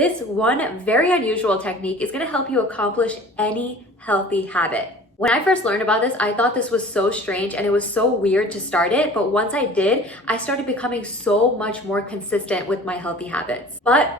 This one very unusual technique is going to help you accomplish any healthy habit. When I first learned about this, I thought this was so strange and it was so weird to start it. But once I did, I started becoming so much more consistent with my healthy habits. But,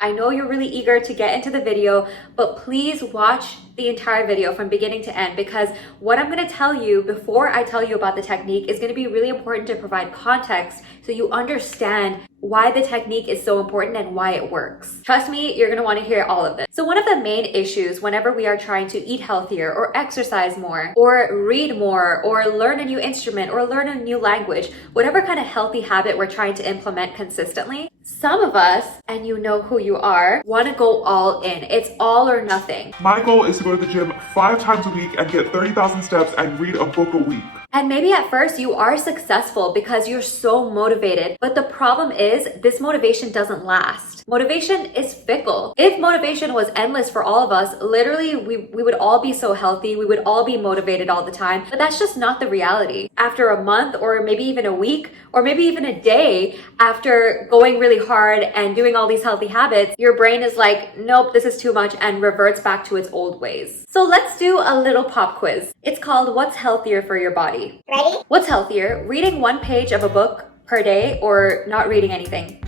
I know you're really eager to get into the video, but please watch the entire video from beginning to end, because what I'm going to tell you before I tell you about the technique is going to be really important to provide context so you understand why the technique is so important and why it works. Trust me, you're going to want to hear all of this. So one of the main issues whenever we are trying to eat healthier or exercise more or read more or learn a new instrument or learn a new language, whatever kind of healthy habit we're trying to implement consistently, some of us, and you know who you are, want to go all in. It's all or nothing. My goal is to go to the gym 5 times a week and get 30,000 steps and read a book a week. And maybe at first you are successful because you're so motivated, but the problem is this motivation doesn't last. Motivation is fickle. If motivation was endless for all of us, literally we would all be so healthy, we would all be motivated all the time, but that's just not the reality. After a month or maybe even a week or maybe even a day after going really hard and doing all these healthy habits, your brain is like, nope, this is too much, and reverts back to its old ways. So let's do a little pop quiz. It's called What's Healthier for Your Body? Ready? What's healthier, reading 1 page of a book per day or not reading anything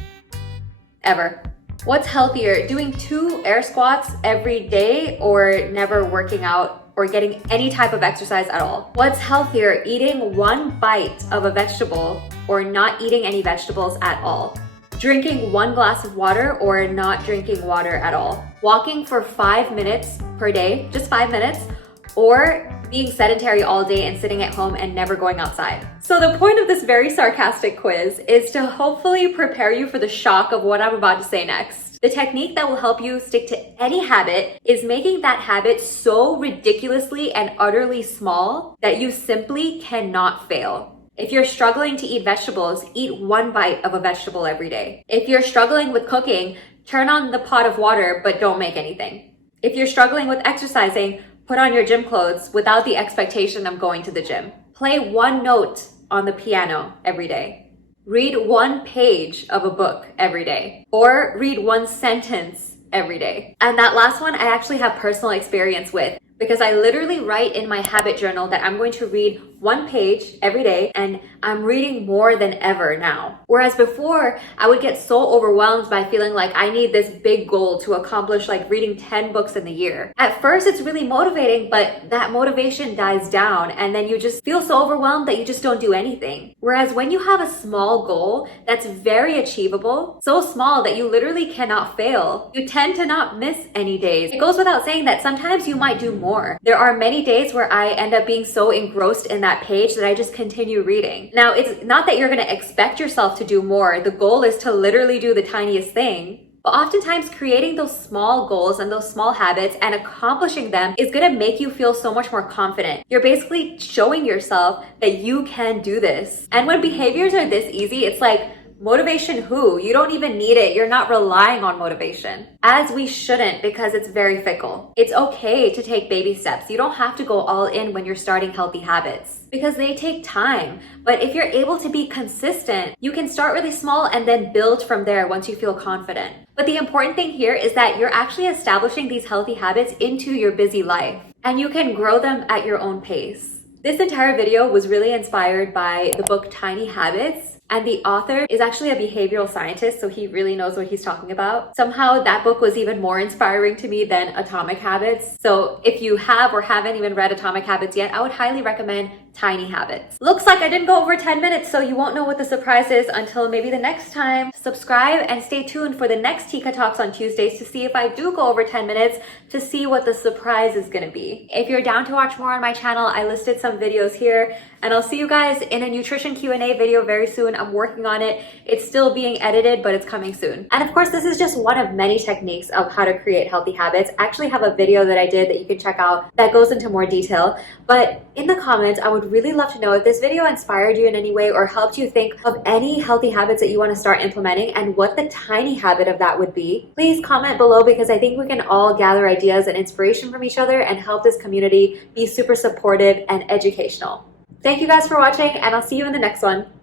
ever? What's healthier, doing 2 air squats every day or never working out or getting any type of exercise at all? What's healthier, eating 1 bite of a vegetable or not eating any vegetables at all? Drinking 1 glass of water or not drinking water at all? Walking for 5 minutes per day, just 5 minutes, or being sedentary all day and sitting at home and never going outside. So the point of this very sarcastic quiz is to hopefully prepare you for the shock of what I'm about to say next. The technique that will help you stick to any habit is making that habit so ridiculously and utterly small that you simply cannot fail. If you're struggling to eat vegetables, eat 1 bite of a vegetable every day. If you're struggling with cooking, turn on the pot of water but don't make anything. If you're struggling with exercising, put on your gym clothes without the expectation of going to the gym. Play 1 note on the piano every day. Read 1 page of a book every day. Or read 1 sentence every day. And that last one I actually have personal experience with, because I literally write in my habit journal that I'm going to read 1 page every day, and I'm reading more than ever now. Whereas before, I would get so overwhelmed by feeling like I need this big goal to accomplish, like reading 10 books in the year. At first, it's really motivating, but that motivation dies down, and then you just feel so overwhelmed that you just don't do anything. Whereas when you have a small goal that's very achievable, so small that you literally cannot fail, you tend to not miss any days. It goes without saying that sometimes you might do more. There are many days where I end up being so engrossed in that page that I just continue reading. Now, it's not that you're going to expect yourself to do more. The goal is to literally do the tiniest thing. But oftentimes creating those small goals and those small habits and accomplishing them is going to make you feel so much more confident. You're basically showing yourself that you can do this. And when behaviors are this easy, it's like, motivation who? You don't even need it. You're not relying on motivation. As we shouldn't, because it's very fickle. It's okay to take baby steps. You don't have to go all in when you're starting healthy habits, because they take time. But if you're able to be consistent, you can start really small and then build from there once you feel confident. But the important thing here is that you're actually establishing these healthy habits into your busy life, and you can grow them at your own pace. This entire video was really inspired by the book Tiny Habits. And the author is actually a behavioral scientist, so he really knows what he's talking about. Somehow that book was even more inspiring to me than Atomic Habits. So if you have or haven't even read Atomic Habits yet, I would highly recommend Tiny Habits. Looks like I didn't go over 10 minutes, so you won't know what the surprise is until maybe the next time. Subscribe and stay tuned for the next Tika Talks on Tuesdays to see if I do go over 10 minutes, to see what the surprise is gonna be. If you're down to watch more on my channel, I listed some videos here, and I'll see you guys in a nutrition Q&A video very soon. I'm working on it. It's still being edited, but it's coming soon. And of course, this is just one of many techniques of how to create healthy habits. I actually have a video that I did that you can check out that goes into more detail. But in the comments, I would really love to know if this video inspired you in any way or helped you think of any healthy habits that you want to start implementing and what the tiny habit of that would be. Please comment below, because I think we can all gather ideas and inspiration from each other and help this community be super supportive and educational. Thank you guys for watching, and I'll see you in the next one.